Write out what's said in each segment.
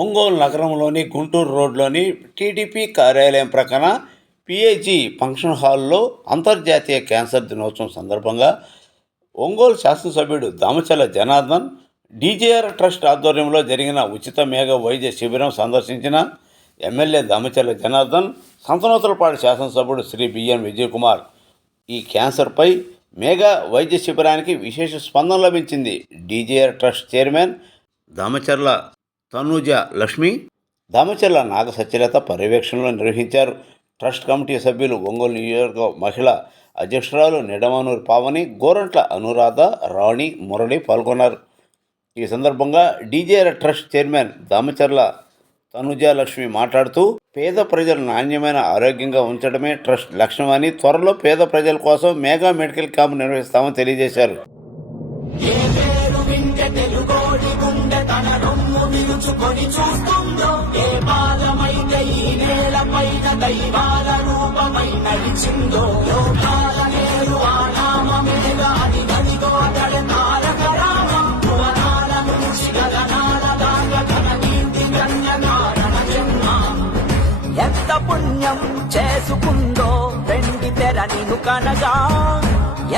ఒంగోలు నగరంలోని గుంటూరు రోడ్లోని టీడీపీ కార్యాలయం ప్రక్కన పిఏజీ ఫంక్షన్ హాల్లో అంతర్జాతీయ క్యాన్సర్ దినోత్సవం సందర్భంగా ఒంగోలు శాసనసభ్యుడు దామచర్ల జనార్దన్ డీజేఆర్ ట్రస్ట్ ఆధ్వర్యంలో జరిగిన ఉచిత మేఘ వైద్య శిబిరం సందర్శించిన ఎమ్మెల్యే దామచర్ల జనార్దన్, సంతనూతలపాడు శాసనసభ్యుడు శ్రీ బిఎన్ విజయకుమార్ ఈ క్యాన్సర్పై మేఘా వైద్య శిబిరానికి విశేష స్పందన లభించింది. DJR trust chairman Damacharla Tanuja Lakshmi, Damacharla Naga Satyalatha పర్యవేక్షణలో నిర్వహించారు. ట్రస్ట్ కమిటీ సభ్యులు ఒంగోలు నియోజకవర్గ మహిళా అధ్యక్షురాలు నిడమనూరు పావని, గోరంట్ల అనురాధ, రాణి, మురళి పాల్గొన్నారు. ఈ సందర్భంగా DJR trust chairman Damacharla Tanuja Lakshmi మాట్లాడుతూ, పేద ప్రజలు నాణ్యమైన ఆరోగ్యంగా ఉంచడమే ట్రస్ట్ లక్ష్యమని, త్వరలో పేద ప్రజల కోసం మెగా మెడికల్ క్యాంప్ నిర్వహిస్తామని తెలియజేశారు. ఎంత పుణ్యం చేసుకుందో వెండి తెర నిన్ను కనగా,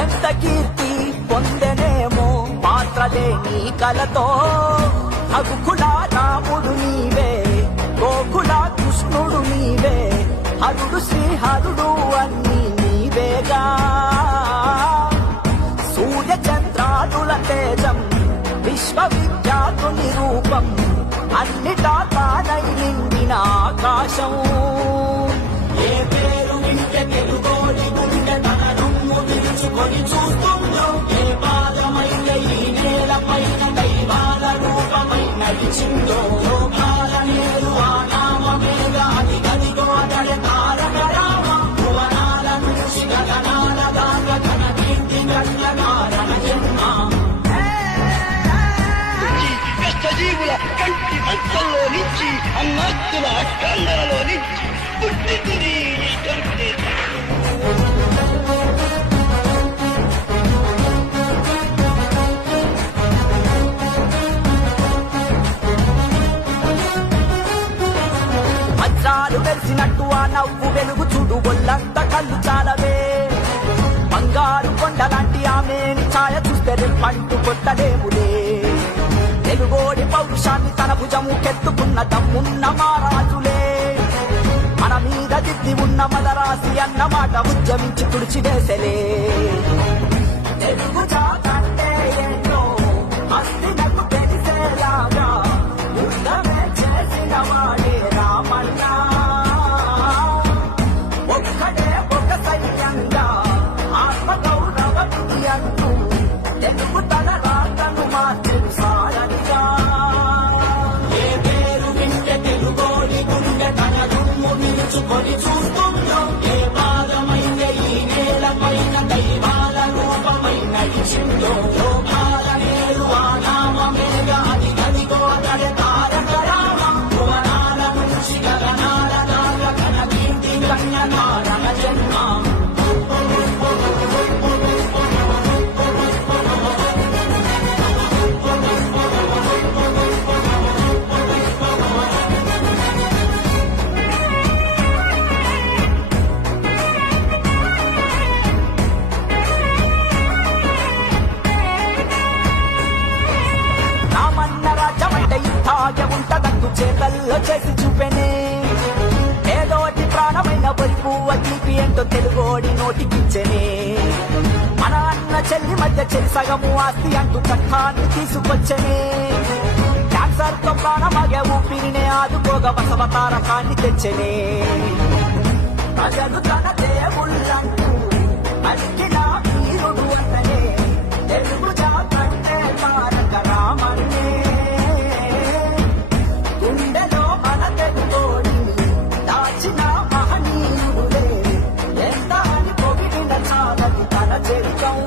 ఎంత కీర్తి పొందనేమో పాత్రలే నీ కలతో. అగుకుల రాముడు నీవే, గోకుల కృష్ణుడు నీవే, హరుడు శ్రీహరుడు అన్నీ నీవేగా. సూర్య చంద్రాదుల తేజం, విశ్వవిఖ్యాతుని రూపం, అన్నిటా తానై నిండిన ఆకాశం. ఏ పేరు వింటే తెలుగోడి గుండె తన రొమ్ము విరుచుకొని చూస్తుందో, ఏ పాదమైతే ఈ నేల పైన దైవాల రూపమై నడిచిందో. లోకాల నేరు ఆ నామమేగా, అది గదిగో అతడే తారక రామ. భువనాల నుంచి గగనాల దాకా తన కీర్తి గల్ల కారణ జన్మ. సజీవుల కంటి అంతల్లో నుంచి, అన్నాస్తుల అష్టాంగలలో నుంచి పుట్టింది ఈ కంటి. వజ్రాలు వెలిసినట్టు ఆ నవ్వు వెలుగు చూడు, ఒళ్ళంత కళ్ళు చాలవే. బంగారు కొండలాంటి ఆమెని ఛాయ చూస్తే పంటు కొట్టలేములే. తెలుగోడి పౌరుషాన్ని తన భుజము కెత్తుకున్న దమ్మున్న మారాజులే. మన మీద దిద్ది ఉన్న మదరాసి అన్నమాట ఉద్యమించి తుడిచివేసలే. తెలుగు జాతంటే ఏంటో అస్తినకు తెలిసేలాగా యుద్ధమే చేసిన వాడే రామన్నా. ఒక్కడే ఒక సైన్యంగా ఆత్మగౌరవ అంటూ తెలుగు తన రాతను మార్చిన సారనిగా. ఏ పేరు వింటే తెలుగోడి గుండె తన రొమ్ము విరుచుకొని చూస్తుందో, ఏ పాదమైతే ఈ నేల పైన దైవాల రూపమై నడిచిందో. లోకాల నేరు ఆ నామమేగా, అది గదిగో అతడే తారక రామ. భువనాల నుంచి గగనాల దాకా తన కీర్తి కన్య కారణ జన్మ. ఉంటదంటూ చేతల్లో చేసి చూపెనే. ఏదోటి ప్రాణమైన వైపు తీపి ఏంటో తెలుగోడి నోటికిచ్చనే. మన అన్న చెల్లి మధ్య చెల్లి సగము ఆస్తి అంటూ చట్టాన్ని తీసుకొచ్చనే. క్యాన్సర్ తో ప్రాణమాగే ఊపిరినే ఆదుకోగా బసవతారకాన్ని తెచ్చనే. ప్రజలు తన దేవుళ్ళంటూ అడిగిన వీరుడు అతనే, తెలుగు జాతంటే తారక రామన్నే. గుండెలో మన తెలుగోడి దాచిన మహనీయుడే, ఎంత అని పొగిడిన చాలని తన చరిత్రం.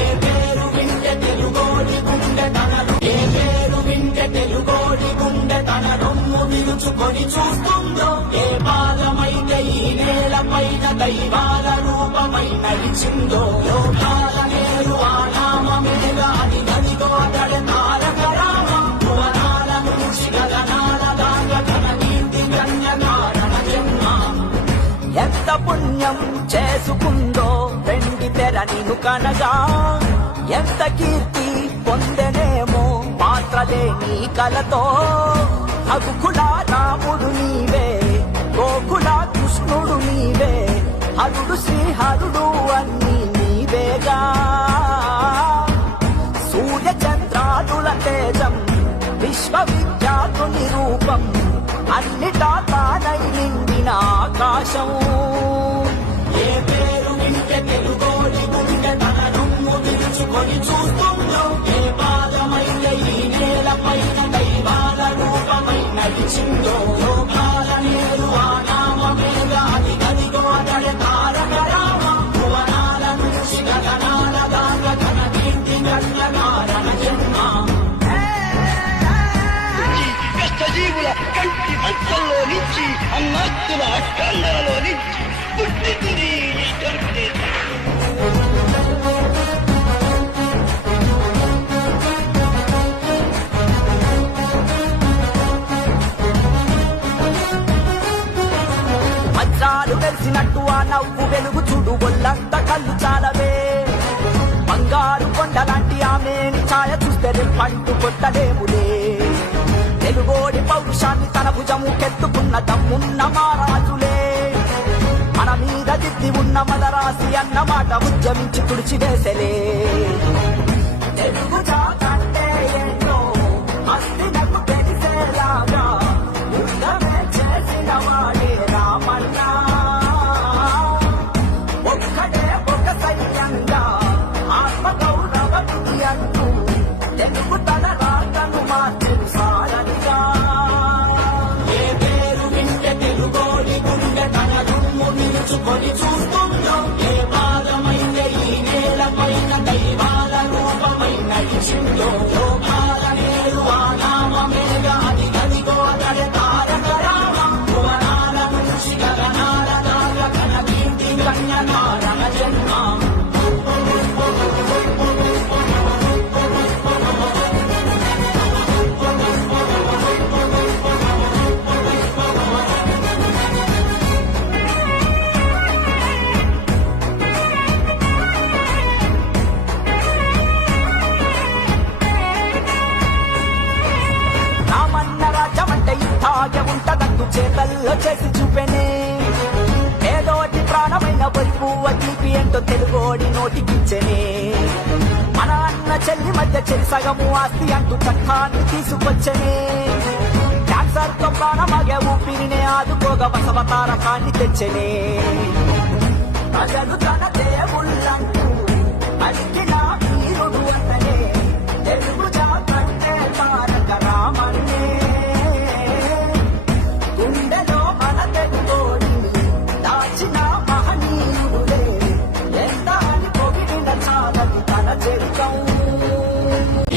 ఏ పేరు వింటే తెలుగోడి గుండె తన, ఏ పేరు వింటే తెలుగోడి గుండె తన రొమ్ము విరుచుకొని చూస్తుందో, ఏ పాదమైతే ఈ నేల పైన దైవాల రూపమై నడిచిందో. లోకాల నేరు ఆ నామమేగా, అది గదిగో అతడే తారక రామ. భువనాల నుంచి ఎంత పుణ్యం చేసుకుందో వెండి తెర నిన్ను కనగా, ఎంత కీర్తి పొందెనేమో పాత్రలే నీ కలతో. రఘుకుల రాముడు నీవే, గోకుల కృష్ణుడు నీవే, హరుడు శ్రీహరుడు అన్నీ నీవేగా. సూర్య చంద్రాదుల తేజం, విశ్వవిఖ్యాతుని రూపం, అన్నిటా తానై నిండిన ఆకాశం. ఏ పేరు వింటే తెలుగోడి గుండె తన రొమ్ము విరుచుకొని చూస్తుందో, ఏ పాదమైతే ఈ నేలపైన దైవాల రూపమై నడిచిందో. లోకాల నేరు ఆ నామమేగా, అది గదిగో అతడే తారక రామ. భువనాల నుంచి గగనాల దాకా తన కీర్తి గన్న కారణ జన్మ. కష్టజీవుల కంటి మంటల్లో నుంచి, అన్నాస్తుల అష్టాంగలలో నుంచి పుట్టింది ఈ ధర్మదేశం. వజ్రాలు వెలిసినట్టు ఆ నవ్వు వెలుగు చూడు, ఒళ్ళంత కళ్ళు చాలవే. బంగారు కొండలాంటి ఆమెని ఛాయ చూస్తే పంటు కొట్టలేములే. తెలుగోడి పౌరుషాన్ని తన భుజము కెత్తుకున్న దమ్మున్న మారాజులే. మన మీద దిద్ది ఉన్న మదరాసి అన్న మాట ఉద్యమించి తుడిచివేసలే. తెలుగు జాతంటే ఏంటో అస్తినకు తెలిసేలాగా యుద్ధమే చేసిన వాడే రామన్న. ఒక్కడే ఒక సైన్యంగా ఆత్మగౌరవతి అంటూ తెలుగు తన రాతను మార్చిన సారనిగా. ఏ పేరు వింటే తెలుగోడి గుండె తన రొమ్ము విరుచుకొని చూస్తుందో, ఏ పాదమైతే ఈ నేలపైన దైవాల రూపమై నడిచిందో. లోకాల నేరు ఆ నామమేగా, అది గదిగో అతడే తారక రామ. భువనాల నుంచి గగనాల దాకా తన కీర్తి గన్న కారణ జన్మ. రామన్న రాజ్యమంటే ఇట్టాగే ఉంటదంటూ చేతల్లో చేసి చూపెనే. ఏదోటి ప్రాణమైన బొరుకు తీపి ఏంటో తెలుగోడి నోటికిచ్చనే. మన అన్న చెల్లి మధ్య చెరి సగము ఆస్తి అంటూ చట్టాన్ని తీసుకొచ్చనే. క్యాన్సర్ తో ప్రాణమాగే ఊపిరినే ఆదుకోగా బసవతారకాన్ని తెచ్చనే. ప్రజలు తన దేవుళ్ళంటూ అడిగిన వీరుడు అతనే, తెలుగు జాతంటే తారక రామన్నే. గుండెలో మన తెలుగోడి దాచిన మహనీయుడే, ఎంత అని పొగిడిన చాలని తన చరిత్రం.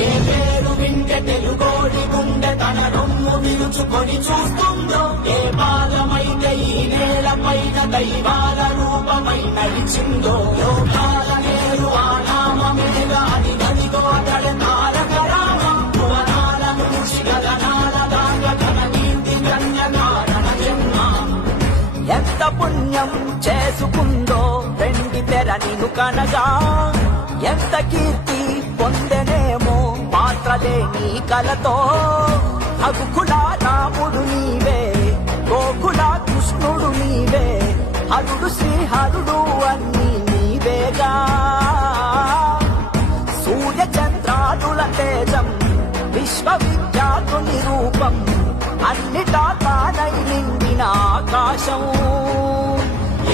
ఏ పేరు వింటే తెలుగోడి గుండె తన రొమ్ము విరుచుకొని చూస్తుందో, ఏ పాదమైతే ఈ నేలపైన దైవాల రూపమై నడిచిందో. లోకాల నేరు ఆ నామమేగా, అది గదిగో అతడే తారక రామ. భువనాల నుంచి గగనాల దాకా తన కీర్తి గన్న కారణ జన్మ. ఎంత పుణ్యం చేసుకుందో వెండి తెర నిన్ను కనగా, ఎంత కీర్తి పొందెనేమో పాత్రలే నీ కలతో. రఘుకుల రాముడు నీవే, గోకుల కృష్ణుడు నీవే, హరుడు శ్రీహరుడు అన్నీ నీవేగా. సూర్య చంద్రాదుల తేజం, విశ్వవిఖ్యాతుని రూపం, అన్నిటా తానై నిండిన ఆకాశం.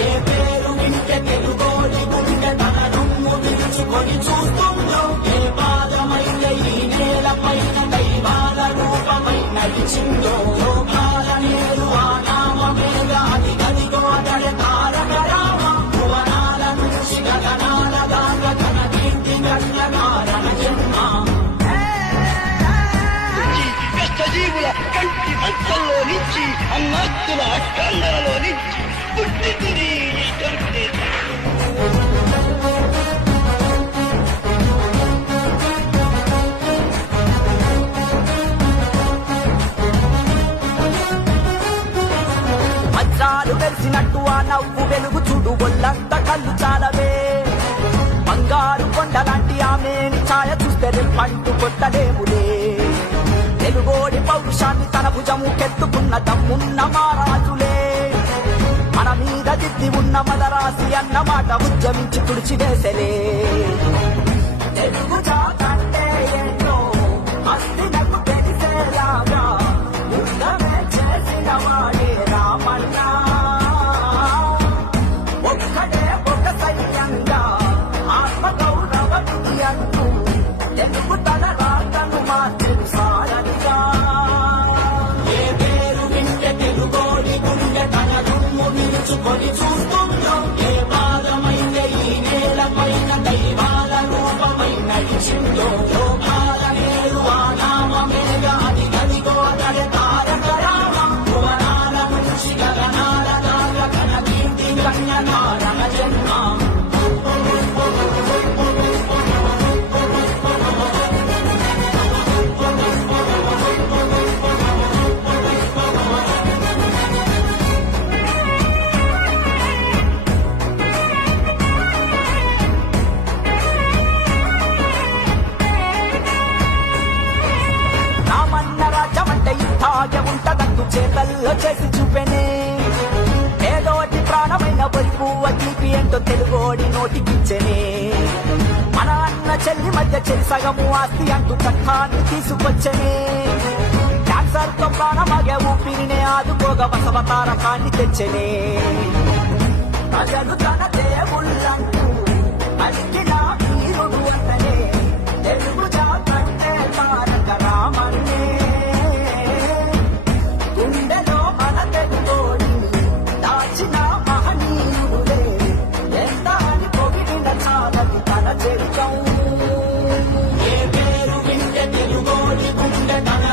ఏ పేరు వింటే తెలుగోడి గుండె తన రొమ్ము విరుచుకొని చూస్తుందో, ఏ పాదమైతే ఈ నేలపైన దైవాల రూపమై నడిచిందో. లోకాల నేరు ఆ నామమేగా, అది గదిగో అతడే తారక రామ. భువనాల నుంచి గగనాల దాకా తన కీర్తి గన్న కారణ జన్మ. కష్టజీవుల కంటి మంటల్లో నుంచి, అన్నాస్తుల అష్టాంగలలో నుంచి పుట్టింది ఈ ధర్మదేశం. వజ్రాలు వెలిసినట్టు ఆ నవ్వు వెలుగు చూడు ఒళ్ళంత కళ్ళు చాలవే బంగారు కొండలాంటి ఆమెని ఛాయ చూస్తే పంటు కొట్టలేములే తెలుగోడి పౌరుషాన్ని తన భుజము కెత్తుకున్న దమ్మున్న మారాజులే మన మీద దిద్ది ఉన్న మదరాసి అన్న మాట ఉద్యమించి తుడిచివేసలే తెలుగు జాతంటే ఏంటో అస్తినకు తెలిసేలాగా యుద్ధమే చేసిన వాడే రామన్న ఒక్కడే ఒక సైన్యంగా ఆత్మగౌరవ నిధి అంటూ తెలుగు తన రాతను మార్చిన సారనిగా ఏ పేరు వింటే తెలుగోడి గుండె తన దుమ్ము నిలుచుకొని చూస్తుందో ఏ పాదమైతే ఈ నేలపైన దైవాల రూపమై నడిచిందో లోకాల నేరు ఆ నామమేగా అది గదిగో అతడే తారక రామ భువనాల నుంచి గగనాల దాకా కన కీర్తి కన్యనారణ జన్మ రామన్న రాజ్యమంటే ఇట్టాగే ఉంటదంటూ చేతల్లో చేసి చూపెనే ఏదోటి ప్రాణమైన బొలిపు తీపి ఏంటో తెలుగోడి నోటికిచ్చనే మన అన్న చెల్లి మధ్య చెరి సగము ఆస్తి అంటూ చట్టాన్ని తీసుకొచ్చనే క్యాన్సర్ తో ప్రాణమాగే ఊపిరినే ఆదుకోగా బసవతారకాన్ని తెచ్చనే ప్రజలు తన దేవుళ్ళంటూ అడిగిన వీరుడు అంటనే తెలుగు జాతంటే తారక రామన్నే గుండెలో మన తెలుగోడి దాచిన మహనీయుడే ఎంత అని పొగిడిన చాలని తన చరిత్రం ఏ పేరు వింటే తెలుగోడి గుండె తన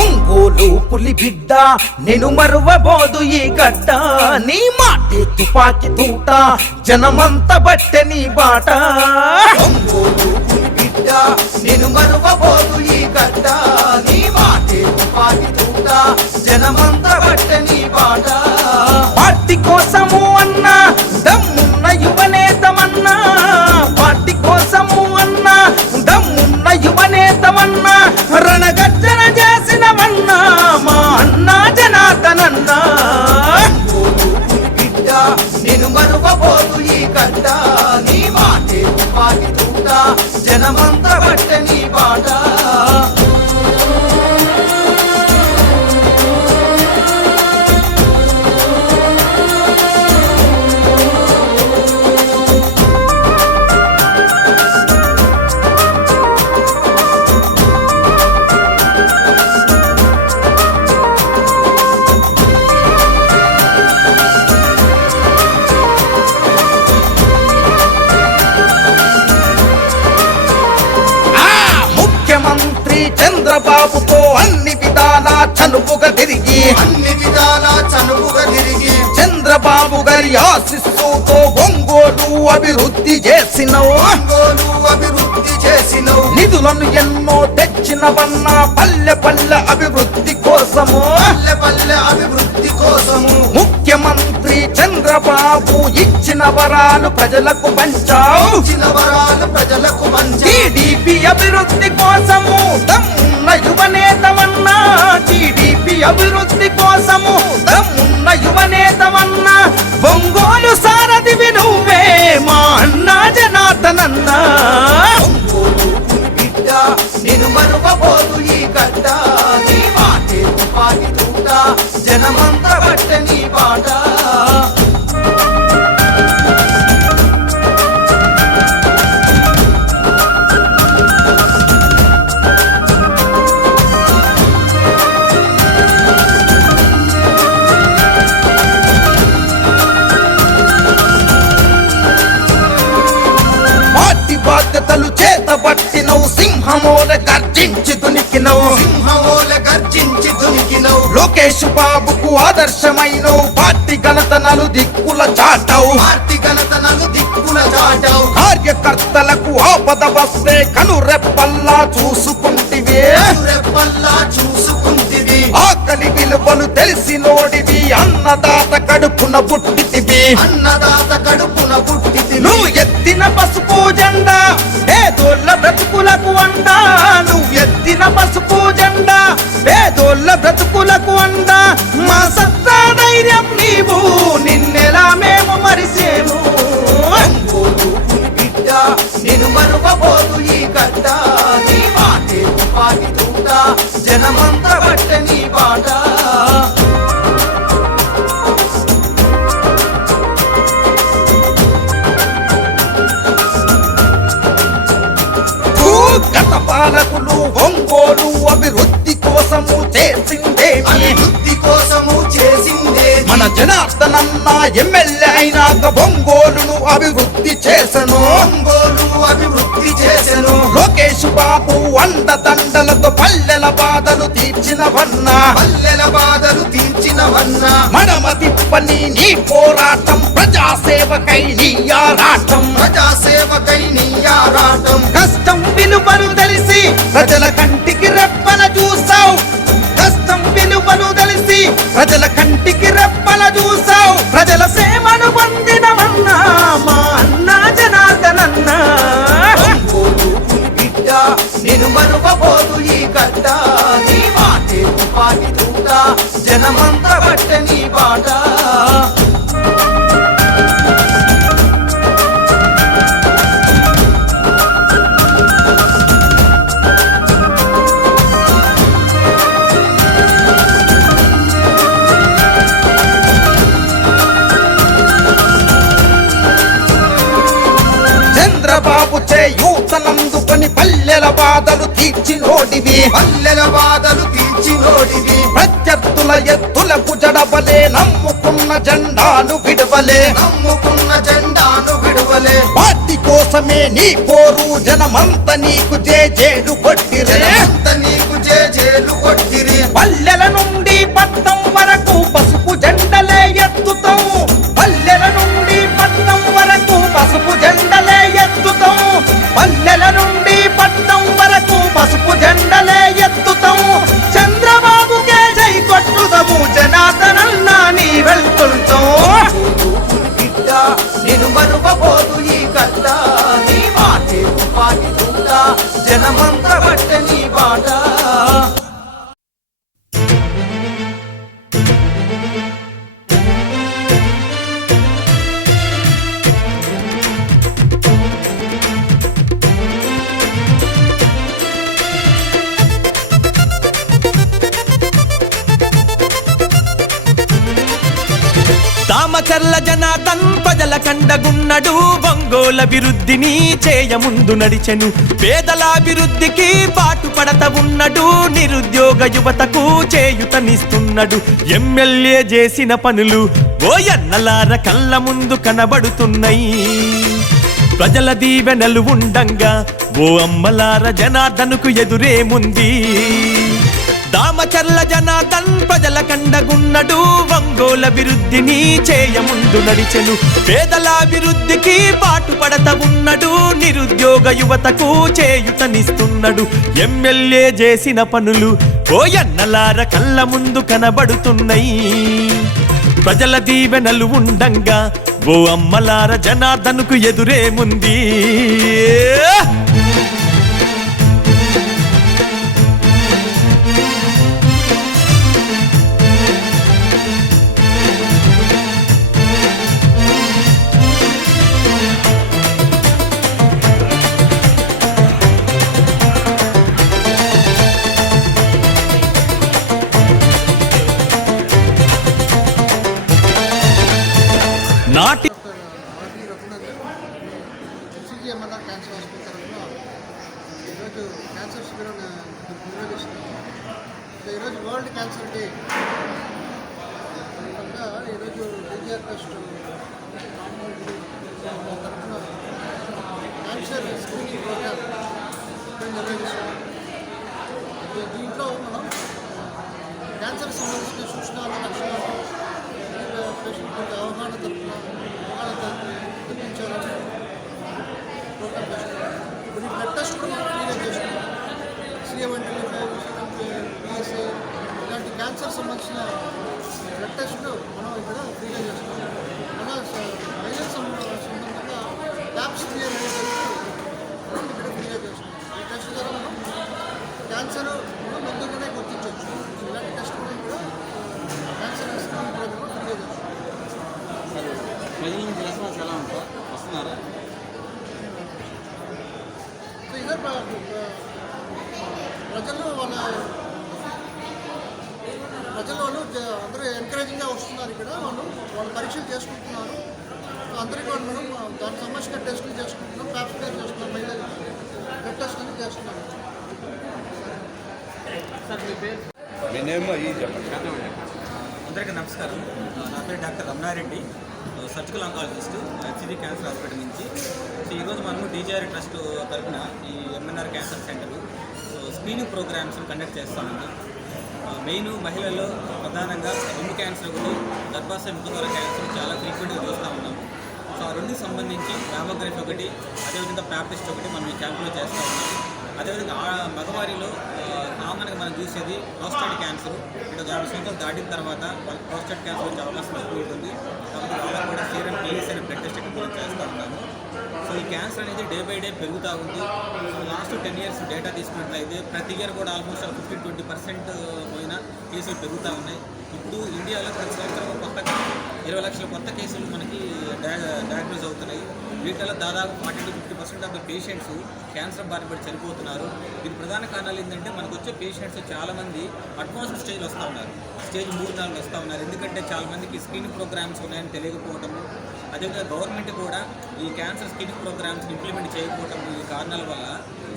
ఒంగోలు పులి బిడ్డ నేను మరువబోదు ఈ గడ్డ నీ మాటే తుపాకి తూట జనమంత బట్టె నీ బాట ఒంగోలు పులి బిడ్డ నేను మరువబోదు ఈ గడ్డ నీ మాటే తుపాకి తూట జనమంత బట్టె నీ బాట పార్టీ కోసము అన్నా దమ్మున్న యువనేతమన్నా పార్టీ కోసము అన్నా దమ్మున్న యువనేతమన్నా రణగర్జన చేసినవన్నా మా అన్నా జనార్దనన్నా బిడ్డ నేను మరువబోదు ఈ గడ్డ నీ మాటే తుపాకి తూట జనమంత బట్టె నీ బాట ముఖ్యమంత్రి చంద్రబాబుతో అన్ని విధాలా చనువుగా తిరిగి చంద్రబాబు గారి ఆశీస్సుతో ఒంగోలు అభివృద్ధి చేసినవు నిధులను ఎన్నో తెచ్చినవన్నా పల్లె పల్లె అభివృద్ధి కోసము ముఖ్యమంత్రి చంద్రబాబు ఇచ్చిన వరాలు ప్రజలకు పంచావు టీడీపీ అభివృద్ధి కోసము దమ్మున్న యువనేతమన్నా టీడీపీ అభివృద్ధి కోసము దమ్మున్న యువనేతమన్నా ఒంగోలు సారథివి నువ్వే మా అన్నా జనార్దనన్నా బిడ్డ నేను మరువబోదు ఈ గడ్డ నీ మాటే తుపాకి తూట జనమంత బట్టె నీ బాట లోకేష్ బాబుకు ఆదర్శమైన పార్టీ ఘనతనలు దిక్కుల చాటవు కార్యకర్తలకు ఆపద వస్తే కనురెప్పల్లా చూసుకుంటివే ఆకలి విలువలు తెలిసినోడివి అన్నదాత కడుపున పుట్టితివి నువ్వు ఎత్తిన పసుపు జెండా పేదోళ్ళ బ్రతుకులకు అండా నువ్వు ఎత్తిన పసుపు జెండా పేదోళ్ళ బ్రతుకులకు అండా మా సత్తా ధైర్యం నీవు నిన్నెలా మేము మరిసేము బిడ్డ నేను మరువబోదు ఈ గడ్డ నీ మాటే తుపాకి తూట జనమంతా బట్ట నీ బాట గత పాలకులు ఒంగోలు అభివృద్ధి కోసము చేసిందే మన జనార్దనన్న ఎమ్మెల్యే అయినాక ఒంగోలును అభివృద్ధి చేసను లోకేష్ బాబు అండదండలతో పల్లెల బాధలు తీర్చినవన్నా మడమ తిప్పని నీ పోరాటం ప్రజాసేవకై నీ ఆరాటం కష్టం విలువలు తెలిసి ప్రజల కంటికి రెప్పన చూసావు కష్టం విలువలు తెలిసి ప్రజల కంటికి రెప్పన చూసావు ప్రజల సేవను పొందినవన్నా మా అన్న జనార్దనన్న బిడ్డ నేను మరువబోదు ఈ గడ్డ నీ మాటే తుపాకి తూట జనమంతా బట్ట నీ బాట చంద్రబాబు చేయూతనందుకొని పల్లెల బాధలు తీర్చినోడివి ప్రత్యర్థుల ఎత్తులకు జడబలే నమ్ముకున్న జెండాను విడవలే పార్టీ కోసమే నీ పోరు జనమంత నీకు జేజేలు కొట్టిరి పల్లెల నుండి పట్నం వరకు పసుపు జెండలే ఎత్తుతాం పల్లెల నుండి పట్నం వరకు పసుపు జెండలే ఎత్తుతాం పల్లెల నుండి పట్నం వరకు పసుపు జెండలే ఎత్తుతాం చంద్రబాబుకే జై కొట్టుదాము జనార్దనన్న నీ వెళ్తుంటాం బిడ్డ నేను మరువబోదు ఈ గడ్డ నీ మాటే తుపాకి తూట జనమంతా బట్ట నీ బాట దామచర్ల జనార్దన్ ప్రజల కండగున్నడు ఒంగోలు అభివృద్ధిని చేయముందు నడిచెను పేదలాభివృద్ధికి పాటుపడత ఉన్నడు నిరుద్యోగ యువతకు చేయుతనిస్తున్నాడు ఎమ్మెల్యే చేసిన పనులు ఓయన్నలార కళ్ళ ముందు కనబడుతున్నాయి ప్రజల దీవెనలు ఉండంగా ఓ అమ్మలార జనార్దనుకు ఎదురేముంది దామచర్ల జనార్దన్ ప్రజల కండగున్నడు ఒంగోలు అభివృద్ధిని చేయముందు నడిచెను పేదలాభివృద్ధికి పాటుపడత ఉన్నడు నిరుద్యోగ యువతకు చేయుతనిస్తున్నాడు ఎమ్మెల్యే చేసిన పనులు ఓయన్నలార కళ్ళ ముందు కనబడుతున్నాయి ప్రజల దీవెనలు ఉండంగా ఓ అమ్మలార జనార్దనుకు ఎదురేముంది నాటి క్యాన్సర్ హాస్పిటల్ తరఫున ఈరోజు క్యాన్సర్ శిబిరం నిర్వహిస్తున్నాం. ఈరోజు వరల్డ్ క్యాన్సర్ డే కనుక ఈరోజు విజయ ట్రస్ట్ తరఫున క్యాన్సర్ స్క్రీనింగ్ ప్రోగ్రామ్ నిర్వహిస్తున్నాం. దీంట్లో మనం క్యాన్సర్ సంబంధించిన సూచనలు లక్షణాలు పేషెంట్ గురించి అవగాహన తెప్పించాలని ప్రోగ్రామ్ చేస్తున్నాం. కొన్ని బ్లడ్ టెస్ట్ కూడా మనం ఫ్రీగా చేస్తున్నాం. CA125 PSA ఇలాంటి క్యాన్సర్ సంబంధించిన బ్లడ్ టెస్ట్లు మనం ఇక్కడ ఫ్రీగా చేస్తున్నాం. మన మహిళల సంబంధంగా ల్యాబ్ స్మియర్ మనం ఇక్కడ ఫ్రీగా చేస్తున్నాం. ఈ టెస్ట్ ద్వారా మనం క్యాన్సర్ ముందుగానే గుర్తించవచ్చు. ఇలాంటి టెస్ట్ కూడా క్యాన్సర్ స్క్రీనింగ్ ప్రోగ్రామ్ ఫ్రీగా చేస్తున్నాం. సో ఇదే ప్రజలు వాళ్ళు అందరూ ఎంకరేజింగ్గా వస్తున్నారు. ఇక్కడ వాళ్ళు పరీక్షలు చేసుకుంటున్నారు. సో అందరికీ వాళ్ళు మనం దానికి సంబంధించిన టెస్టులు చేసుకుంటున్నాం. ప్యాప్స్మేర్ చేస్తున్నాం, మహిళలు బ్లడ్ టెస్ట్ అనేది చేస్తున్నాం. అందరికీ నమస్కారం. నా పేరు doctor Ramana Reddy, surgical oncologist, HCG cancer hospital నుంచి. సో ఈరోజు మనము DGR ట్రస్ట్ తరఫున ఈ MNR cancer centre screening programs conduct చేస్తామండి. మెయిన్ మహిళల్లో ప్రధానంగా రొమ్ము క్యాన్సర్ ఒకటి, గర్భాశయ ముఖద్వార క్యాన్సర్ చాలా ఫ్రీక్వెంట్గా చూస్తూ ఉన్నాము. సో ఆ రెండుకి సంబంధించి మ్యామోగ్రఫీ ఒకటి, అదేవిధంగా ప్యాప్ టెస్ట్ ఒకటి మనం ఈ క్యాంపులో చేస్తూ ఉన్నాము. అదేవిధంగా మగవారిలో కామన్గా మనం చూసేది ప్రోస్టేట్ క్యాన్సర్. ఇక్కడ 50 సంవత్సరాలు దాటిన తర్వాత వాళ్ళకి ప్రోస్టేట్ క్యాన్సర్ వచ్చే అవకాశం ఎక్కువ ఉంటుంది. కాబట్టి వాళ్ళకు కూడా సీరం PSA అనే బ్లడ్ టెస్ట్ మనం చేస్తూ ఉన్నాము. సో ఈ క్యాన్సర్ అనేది డే బై డే పెరుగుతూ ఉంది. సో లాస్ట్ 10 years డేటా తీసుకున్నట్లయితే ప్రతి ఇయర్ కూడా ఆల్మోస్ట్ 15-20% పోయిన కేసులు పెరుగుతూ ఉన్నాయి. ఇప్పుడు ఇండియాలో ప్రతి సంవత్సరం కొత్తగా 20 లక్షల కొత్త కేసులు మనకి డయాగ్నోజ్ అవుతున్నాయి. వీటిలో దాదాపు 40-50% ఆఫ్ ద పేషెంట్స్ క్యాన్సర్ బారిన పడి చనిపోతున్నారు. దీని ప్రధాన కారణాలు ఏంటంటే మనకు వచ్చే పేషెంట్స్ చాలామంది అడ్వాన్స్డ్ స్టేజ్లో వస్తూ ఉన్నారు. స్టేజ్ 3-4 వస్తూ ఉన్నారు. ఎందుకంటే చాలామందికి స్క్రీనింగ్ ప్రోగ్రామ్స్ ఉన్నాయని తెలియకపోవటము, అదేవిధంగా గవర్నమెంట్ కూడా ఈ క్యాన్సర్ స్క్రీనింగ్ ప్రోగ్రామ్స్ని ఇంప్లిమెంట్ చేయకపోవటం ఈ కారణాల వల్ల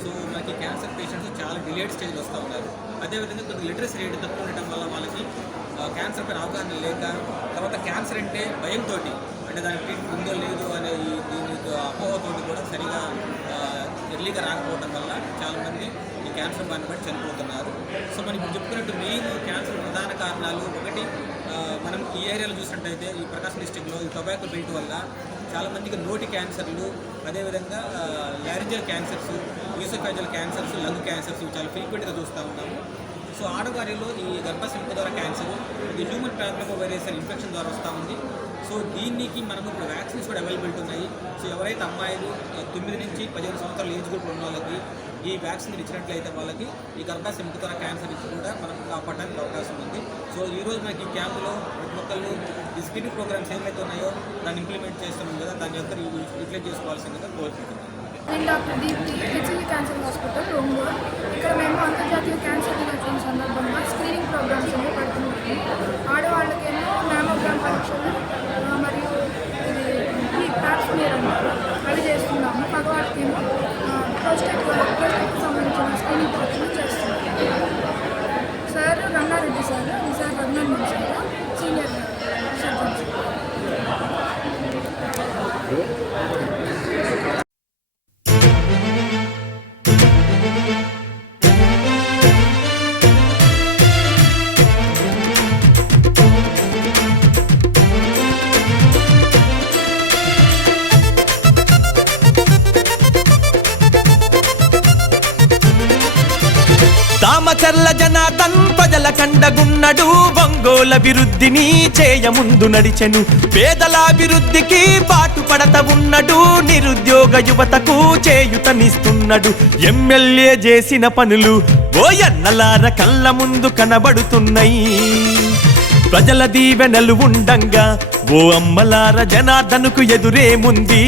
సో మనకి క్యాన్సర్ పేషెంట్స్ చాలా డిలేడ్ స్టేజ్లో వస్తూ ఉన్నారు. అదేవిధంగా కొద్దిగా లిటరసీ రేట్ తక్కువ ఉండటం వల్ల వాళ్ళకి క్యాన్సర్ పైన అవగాహన లేక, తర్వాత క్యాన్సర్ అంటే భయంతో, అంటే దానికి ట్రీట్మెంట్ ఉందో లేదో అనే దీని అపోహతో కూడా సరిగా ఎర్లీగా రాకపోవడం వల్ల చాలామంది ఈ క్యాన్సర్ బారిన పడి చనిపోతున్నారు. సో మనం ఇప్పుడు చెప్పుకున్నట్టు మెయిన్ క్యాన్సర్ ప్రధాన కారణాలు ఒకటి, మనం ఈ ఏరియాలో చూసినట్టయితే ఈ ప్రకాశం డిస్ట్రిక్ట్లో ఈ టొబాకో బెల్ట్ వల్ల చాలామందికి నోటి క్యాన్సర్లు, అదేవిధంగా laryngeal cancers, oesophageal cancers, lung cancers చాలా ఫ్రీక్వెంట్గా చూస్తూ ఉన్నాము. సో ఆడవారిలో ఈ గర్భాశయ ముఖద్వార క్యాన్సర్, ఇది హ్యూమన్ ప్యాపిలోమా వైరస్ ఇన్ఫెక్షన్ ద్వారా వస్తూ ఉంది. సో దీనికి మనకు ఇప్పుడు వ్యాక్సిన్స్ కూడా అవైలబిలిటీ ఉన్నాయి. సో ఎవరైతే అమ్మాయిలు 9 నుంచి 15 సంవత్సరాల ఏజ్ గ్రూప్ ఉన్న వాళ్ళకి ఈ వ్యాక్సిన్ ఇచ్చినట్లయితే వాళ్ళకి ఈ గర్భాశయ ముఖద్వార క్యాన్సర్ నుంచి కూడా మనకు కాపాడడానికి అవకాశం ఉంది. సో ఈరోజు మనకి ఈ క్యాంపులో ప్రతి ఒక్కళ్ళు ఈ స్క్రీనింగ్ ప్రోగ్రామ్స్ ఏమైతే ఉన్నాయో దాన్ని ఇంప్లిమెంట్ చేస్తున్నాం కదా, దాన్ని అందరూ యూటిలైజ్ చేసుకోవాల్సిందిగా కోరుకుంటున్నాం. నేను doctor Deepti, HCG cancer hospital, Ongole. ఇక్కడ మేము అంతర్జాతీయ క్యాన్సర్ దినోత్సవం సందర్భంగా స్క్రీనింగ్ ప్రోగ్రామ్స్ అన్ని పెడుతున్నాము. ఆడవాళ్ళకేమో మ్యామోగ్రామ్ పరీక్షలు మరియు ఇది ప్యాప్స్మేర్ అన్నారు అవి చేస్తున్నాము. మగవాళ్ళకేమో ప్రోస్టేట్కి సంబంధించిన స్క్రీనింగ్ పరీక్షలు చేస్తున్నాము. Sir Ramana Reddy sir, sir Raghunandan sir, senior surgeon. Damacharla Janardhan ప్రజల కండగున్నడు, ఒంగోల అభివృద్ధిని చేయముందు నడిచెను. పేదలాభివృద్ధికి పాటుపడత ఉన్నడు, నిరుద్యోగ యువతకు చేయుతనిస్తున్నాడు. ఎమ్మెల్యే చేసిన పనులు ఓయన్నలార కళ్ళ ముందు కనబడుతున్నాయి. ప్రజల దీవెనలు ఉండంగా ఓ అమ్మలార జనార్దనుకు ఎదురేముంది.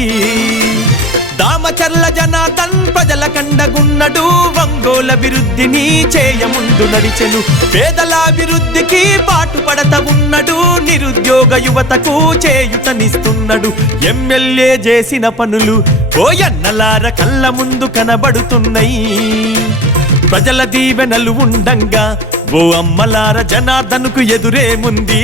దామచర్ల జనార్దన్ ప్రజల కండగున్నడు, ఒంగోల అభివృద్ధిని చేయముందు నడిచెను. పేదలాభివృద్ధికి పాటుపడత ఉన్నడు, నిరుద్యోగ యువతకు చేయుతనిస్తున్నాడు. ఎమ్మెల్యే చేసిన పనులు ఓయన్నలార కళ్ళ ముందు కనబడుతున్నాయి. ప్రజల దీవెనలు ఉండంగా ఓ అమ్మలార జనార్దనుకు ఎదురేముంది.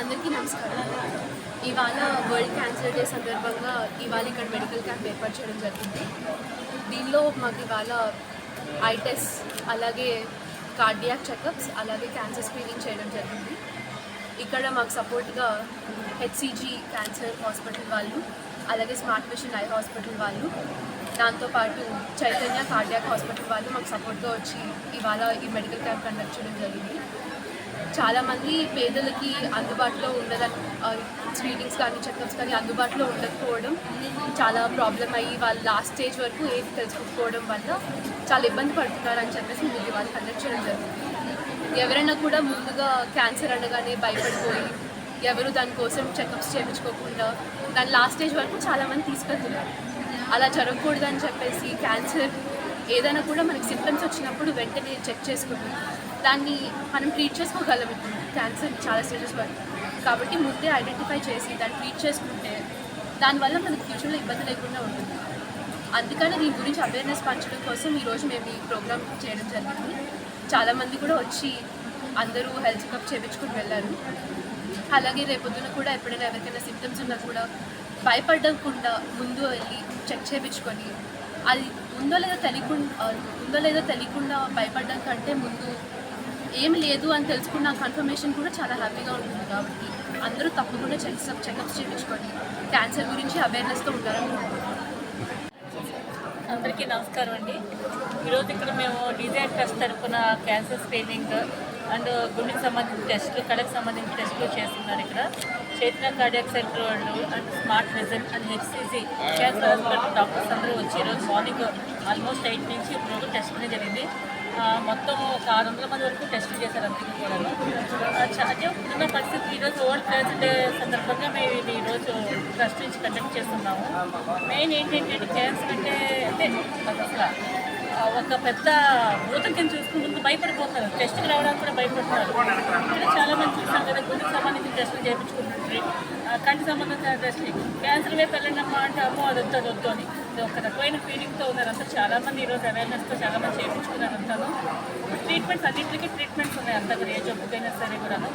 అందరికీ నమస్కారం. ఇవాళ వరల్డ్ క్యాన్సర్ డే సందర్భంగా ఇవాళ ఐ టెస్ట్, అలాగే కార్డియాక్ చెకప్స్, అలాగే క్యాన్సర్ స్క్రీనింగ్ చేయడం జరిగింది. ఇక్కడ మాకు సపోర్ట్గా హెచ్సిజీ క్యాన్సర్ హాస్పిటల్ వాళ్ళు, అలాగే స్మార్ట్ విషన్ ఐ హాస్పిటల్ వాళ్ళు, దాంతోపాటు చైతన్య కార్డియాక్ హాస్పిటల్ వాళ్ళు మాకు సపోర్ట్గా వచ్చి ఇవాళ ఈ మెడికల్ క్యాంప్ కండక్ట్ చేయడం జరిగింది. చాలామంది పేదలకి అందుబాటులో స్క్రీనింగ్స్ కానీ చెకప్స్ కానీ అందుబాటులో ఉండకపోవడం చాలా ప్రాబ్లం అయ్యి వాళ్ళు లాస్ట్ స్టేజ్ వరకు ఏది తెలుసుకోకపోవడం వల్ల చాలా ఇబ్బంది పడుతున్నారని చెప్పేసి మేము ఇవాళ కండక్ట్ చేయడం జరిగింది. ఎవరైనా కూడా ముందుగా క్యాన్సర్ అనగానే భయపడిపోయి ఎవరు దానికోసం చెకప్స్ చేయించుకోకుండా దాని లాస్ట్ స్టేజ్ వరకు చాలామంది తీసుకెళ్తున్నారు. అలా జరగకూడదని చెప్పేసి క్యాన్సర్ ఏదైనా కూడా మనకి సిమ్టమ్స్ వచ్చినప్పుడు వెంటనే చెక్ చేసుకుని దాన్ని మనం ట్రీట్ చేసుకోగలం. ఇప్పుడు క్యాన్సర్ చాలా స్టేజెస్ వరకు, కాబట్టి ముందే ఐడెంటిఫై చేసి దాన్ని ట్రీట్ చేసుకుంటే దానివల్ల మనకి ఫ్యూచర్లో ఇబ్బంది లేకుండా ఉంటుంది. అందుకని దీని గురించి అవేర్నెస్ పంచడం కోసం ఈరోజు మేము ఈ ప్రోగ్రామ్ చేయడం జరిగింది. చాలామంది కూడా వచ్చి అందరూ హెల్త్ చెకప్ చేయించుకుని వెళ్ళారు. అలాగే రేపొద్దున కూడా ఎప్పుడైనా ఎవరికైనా సిమ్టమ్స్ ఉన్నా కూడా భయపడకుండా ముందు వెళ్ళి చెక్ చేయించుకొని అది ఉందో లేదో తెలియకుండా భయపడడం కంటే ముందు ఏం లేదు అని తెలుసుకున్న కన్ఫర్మేషన్ కూడా చాలా హ్యాపీగా ఉంటుంది. కాబట్టి అందరూ తప్పకుండా చెకప్స్ చేయించుకొని క్యాన్సర్ గురించి అవేర్నెస్తో ఉంటారనుకుంటున్నాను. అందరికీ నమస్కారం అండి. ఈరోజు ఇక్కడ మేము డిజైర్ ట్రస్ట్ తరఫున క్యాన్సర్ స్క్రీనింగ్ అండ్ గుండెకి సంబంధించిన టెస్టులు, కళ్ళకి సంబంధించిన టెస్టులు చేస్తున్నారు. ఇక్కడ చైతన్య కార్డియాక్ సెంటర్ వాళ్ళు and smart vision and HCG cancer hospital doctors అందరూ వచ్చి ఈరోజు మార్నింగ్ ఆల్మోస్ట్ 8 నుంచి ఇప్పుడు టెస్ట్ అనేది జరిగింది. మొత్తం ఒక 600 మంది వరకు టెస్టులు చేశారు. అందుకు కూడా అదే ఉన్న పరిస్థితి ఈరోజు వరల్డ్ క్యాన్సర్ డే సందర్భంగా మేము ఇది ఈరోజు ట్రస్ట్ నుంచి కండక్ట్ చేస్తున్నాము. మెయిన్ ఏంటంటే క్యాన్సర్ అంటే అసలు ఒక పెద్ద భూతం కింద చూసుకుని ముందు భయపడిపోతారు, టెస్ట్కి రావడానికి కూడా భయపడుతున్నారు. ఇక్కడ చాలామంది చూసాం కదా, గుండెకి సంబంధించిన టెస్టులు చేయించుకుంటుంది, కంటి సంబంధించిన టెస్టులు, క్యాన్సర్ వైపు వెళ్ళినమ్మా అంటే అమ్మో అది వద్దు అని ఒక రకమైన ఫీలింగ్తో ఉన్నారు. అంతా చాలామంది ఈరోజు అవేర్నెస్తో చాలామంది చేయించుకున్నారు. అంటాను ట్రీట్మెంట్స్ అన్నింటికి ట్రీట్మెంట్స్ ఉన్నాయి. అంతా కూడా ఏ జబ్బుకైనా సరే కూడాను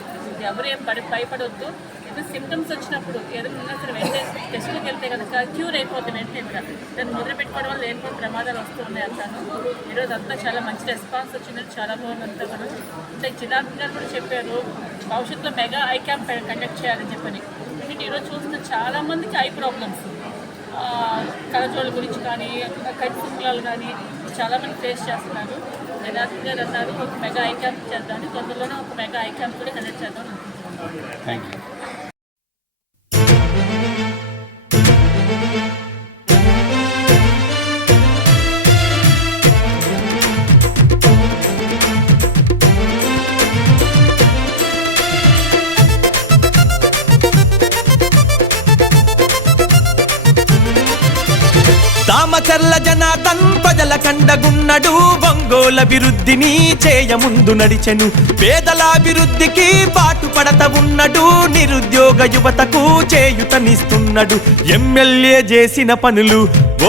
ఎవరు ఏం భయపడవద్దు. ఏదో సిమ్టమ్స్ వచ్చినప్పుడు ఏదైనా ఉన్నా సరే వెంటనే టెస్ట్కి వెళ్తే కనుక క్యూర్ అయిపోతుంది వెంటనే. దాన్ని మొదలు పెట్టుకోవడం వల్ల ఏం కూడా ప్రమాదాలు వస్తున్నాయి. అంటాను ఈరోజు అంతా చాలా మంచి రెస్పాన్స్ వచ్చిందని చాలా బాగుంది. అంతా కూడా అంటే జిల్లా కూడా చెప్పారు భవిష్యత్తులో మెగా ఐ క్యాంప్ కండక్ట్ చేయాలని చెప్పని. ఎందుకంటే ఈరోజు చూస్తున్న చాలామందికి ఐ ప్రాబ్లమ్స్, కళ్ళజోళ్ళ గురించి కానీ కంటి శుక్లాలు కానీ చాలామంది ఫేస్ చేస్తున్నారు. జనార్దన్ గారు అన్నారు ఒక మెగా ఐ క్యాంప్ చేద్దామని, తొందరలోనే ఒక మెగా ఐ క్యాంప్ కూడా కండక్ట్ చేద్దాం అనుకుంటున్నాను. Thank you. దామచర్ల జనార్దన్ ప్రజల కండగున్నడు, ఒంగోలు అభివృద్ధిని చేయముందు నడిచెను, పేదలాభివృద్ధికి పాటుపడత ఉన్నడు, నిరుద్యోగ యువతకు చేయుతనిస్తున్నాడు. ఎమ్మెల్యే చేసిన పనులు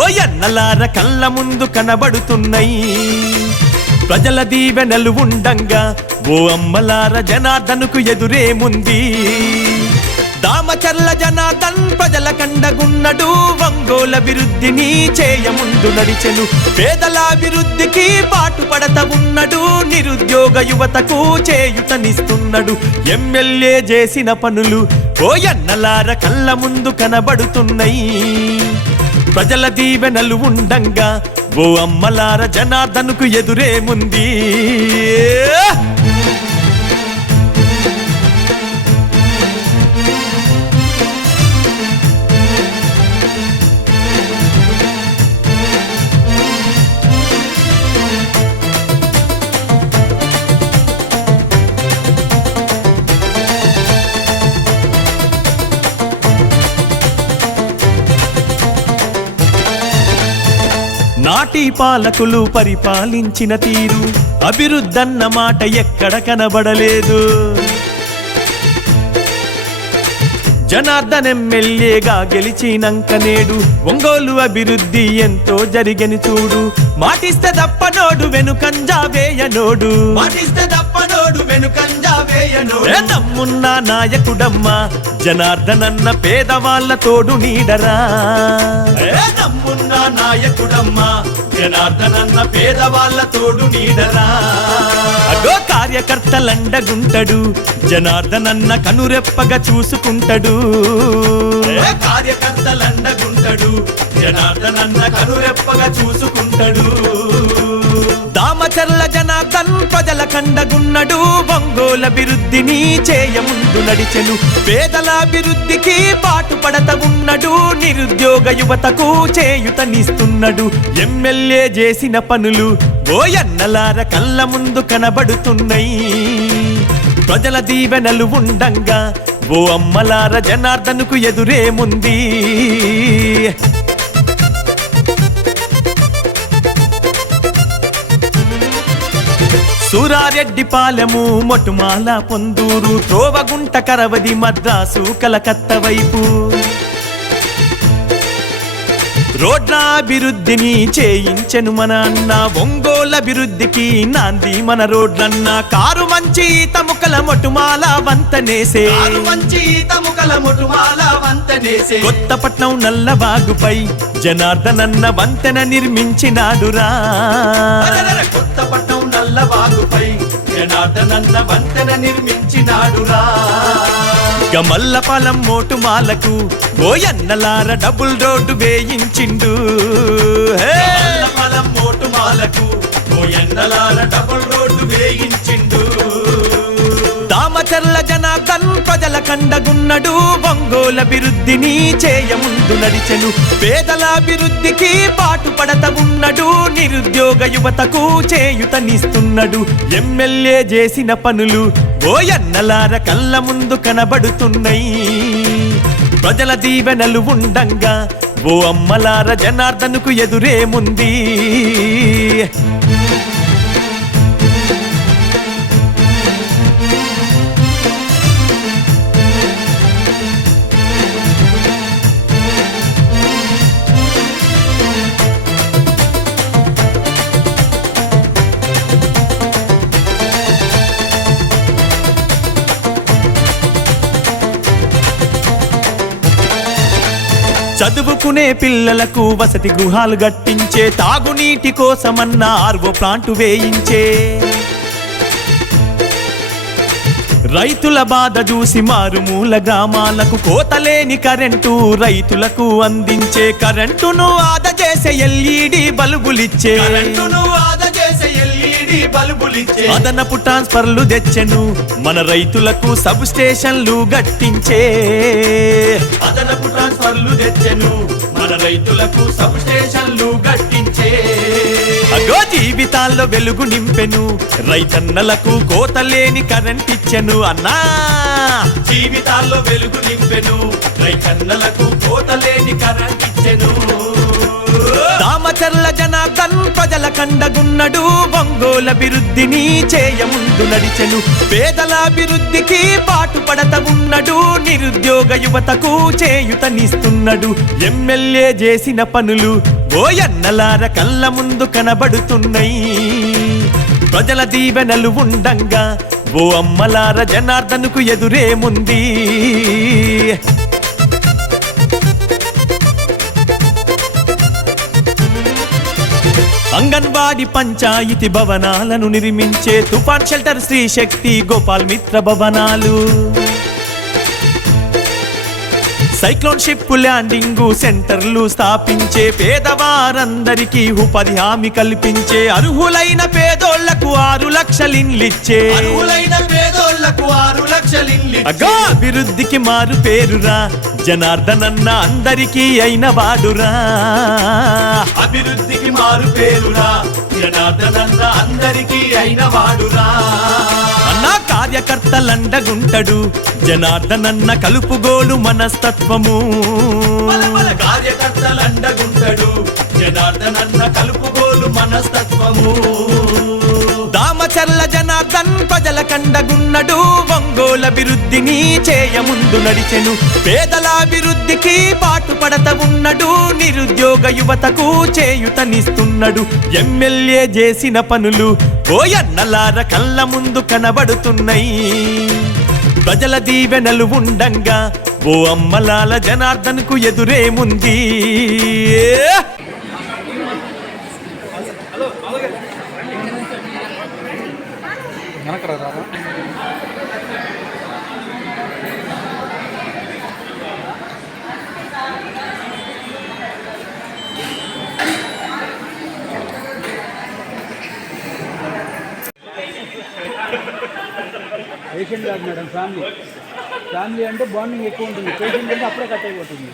ఓయన్నలార కళ్ళ ముందు కనబడుతున్నాయి. ప్రజల దీవెనలు ఉండంగా ఓ అమ్మలార జనార్దనుకు ఎదురేముంది. దామచర్ల జనార్దన్ ప్రజల కండగున్నడు, ఒంగోలు అభివృద్ధిని చేయముందు నడిచెను, పేదలాభివృద్ధికి పాటుపడత ఉన్నడు, నిరుద్యోగ యువతకు చేయుతనిస్తున్నాడు. ఎమ్మెల్యే చేసిన పనులు ఓయన్నలార కళ్ళ ముందు కనబడుతున్నాయి. ప్రజల దీవెనలు ఉండంగా ఓ అమ్మలార జనార్దనుకు ఎదురేముంది. నాటి పాలకులు పరిపాలించిన తీరు అభివృద్ధన్న మాట ఎక్కడ కనబడలేదు. జనార్దన్ ఎమ్మెల్యేగా గెలిచినంక నేడు ఒంగోలు అభివృద్ధి ఎంతో జరిగని చూడు. మాటిస్తే తప్పనోడు వెనుకంజా వేయనోడు, మాటిస్తే తప్పనోడు వెనుకంజా వేయనోడు. దమ్మున్న నాయకుడమ్మా జనార్దన్ అన్న పేదవాళ్ళ తోడు నీడరా. దమ్మున్న నాయకుడమ్మా జనార్దన్ అన్న పేదవాళ్ళ తోడు నీడరా. అగో కార్యకర్తలండగుంటడు జనార్దన్ అన్న కనురెప్పగా చూసుకుంటాడు. కార్యకర్తలండగుంటడు జనార్దన్ అన్న కనురెప్పగా చూసుకుంటాడు. దామచర్ల జనార్దన్ ప్రజల కండగున్నడు, ఒంగోలు అభివృద్ధిని చేయముందు నడిచెను. పేదల అభివృద్ధికి పాటుపడత ఉన్నడు, నిరుద్యోగ యువతకు చేయుతనిస్తున్నాడు. ఎమ్మెల్యే చేసిన పనులు ఓయన్నలార కళ్ళ ముందు కనబడుతున్నాయి. ప్రజల దీవెనలు ఉండంగా ఓ అమ్మలార జనార్దన్కు ఎదురేముంది. సూరారెడ్డిపాలెము, మొటుమాల, పొందూరు, త్రోవగుంట, కరవది, మద్రాసు, కలకత్త వైపు రోడ్ల అభివృద్ధిని చేయించెను మన అన్న. ఒంగోలు అభివృద్ధికి నాంది మన రోడ్లన్న. కారు మంచి తముకల మొటుమాల వంతనేసే, మంచి తముకల మొటుమాల వంతనేసే. కొత్తపట్నం నల్లబాగుపై జనార్దన్ అన్న వంతెన నిర్మించినాడురా. కొత్తపట్నం నల్లబాగుపై జనార్దన్ అన్న వంతెన నిర్మించినాడురా. గమల్లపాలెం మోటుమాలకు ఓయన్నలార డబుల్ రోడ్డు వేయించిండు. గమల్లపాలెం మోటుమాలకు ఓయన్నలార డబుల్ రోడ్డు వేయించిండు. దామచర్ల జనార్దన్ ప్రజల కండగున్నడు, ఒంగోలు అభివృద్ధిని చేయముందు నడిచెను. పేదల అభివృద్ధికి పాటుపడత ఉన్నడు, నిరుద్యోగ యువతకు చేయుతనిస్తున్నాడు. ఎమ్మెల్యే చేసిన పనులు ఓయన్నలార కళ్ళ ముందు కనబడుతున్నాయి. ప్రజల దీవెనలు ఉండంగా ఓ అమ్మలార జనార్దన్కు ఎదురేముంది. చదువుకునే పిల్లలకు వసతి గృహాలు కట్టించే, తాగునీటి కోసమన్న ఆర్వో ప్లాంటు వేయించే. రైతుల బాధ చూసి మారుమూల గ్రామాలకు కోతలేని కరెంటు రైతులకు అందించే. కరెంటును ఆదా చేసే ఎల్ఈడి బల్బులిచ్చే, కరెంటును ఆదా చేసే ఎల్ఈడి బల్బులిచ్చే. అదనపు ట్రాన్స్ఫర్లు తెచ్చెను మన రైతులకు, సబ్ స్టేషన్లు గట్టించే. అదనపు ట్రాన్స్ఫర్లు తెచ్చెను మన రైతులకు, సబ్ స్టేషన్లు గట్టించే. అగో జీవితాల్లో వెలుగు నింపెను, రైతన్నలకు కోతలేని కరెంట్ ఇచ్చెను అన్నా. జీవితాల్లో వెలుగు నింపెను, రైతన్నలకు కోతలేని కరెంట్ ఇచ్చెను. దామచర్ల జనార్దన్ ప్రజల కండగున్నడు, ఒంగోలు అభివృద్ధిని చేయముందు నడిచెను. పేదల అభివృద్ధికి పాటుపడత ఉన్నడు, నిరుద్యోగ యువతకు చేయుతనిస్తున్నాడు. ఎమ్మెల్యే చేసిన పనులు ఓయన్నలార కళ్ళ ముందు కనబడుతున్నాయి. ప్రజల దీవెనలు ఉండంగా ఓ అమ్మలార జనార్దన్కు ఎదురేముంది. అంగన్వాడి పంచాయతీ భవనాలను నిర్మించే, తుఫాన్ షెల్టర్, శ్రీ శక్తి, గోపాల్ మిత్ర భవనాలు. సైక్లోన్ షిప్ ల్యాండింగ్ సెంటర్లు స్థాపించే, పేదవారందరికీ ఉపాధి హామీ కల్పించే. అర్హులైన పేదోళ్లకు 6 లక్షలు ఇండ్లిచ్చే, అర్హులైన పేదోళ్లకు 6 లక్షలు ఇండ్లిచ్చే. అభివృద్ధికి మారు పేరురా జనార్దన్ అన్న అందరికీ అయిన వాడురా. అభివృద్ధికి మారు పేరురా జనార్దన్ అన్న అందరికీ అయిన వాడురా. అన్న కార్యకర్తలండగుంటడు జనార్దన్ అన్న, కలుపుగోలు మనస్తత్వము. కార్యకర్తలండగుంటడు జనార్దన్ అన్న, కలుపుగోలు మనస్తత్వము. దామచర్ల దామచర్ల జనార్దన్ ప్రజల కండగున్నడు, ఒంగోల అభివృద్ధిని చేయముందు నడిచెను. పేదలాభివృద్ధికి పాటుపడత ఉన్నడు, నిరుద్యోగ యువతకు చేయుతనిస్తున్నాడు. ఎమ్మెల్యే చేసిన పనులు ఓయన్నలార కళ్ళ ముందు కనబడుతున్నాయి. ప్రజల దీవెనలు ఉండంగా ఓ అమ్మలాల జనార్దన్కు ఎదురేముంది. పేషెంట్ కాదు మేడం, ఫ్యామిలీ అంటే బాండింగ్ ఎక్కువ ఉంటుంది. పేషెంట్ అంటే అప్పుడే కట్ అయిపోతుంది.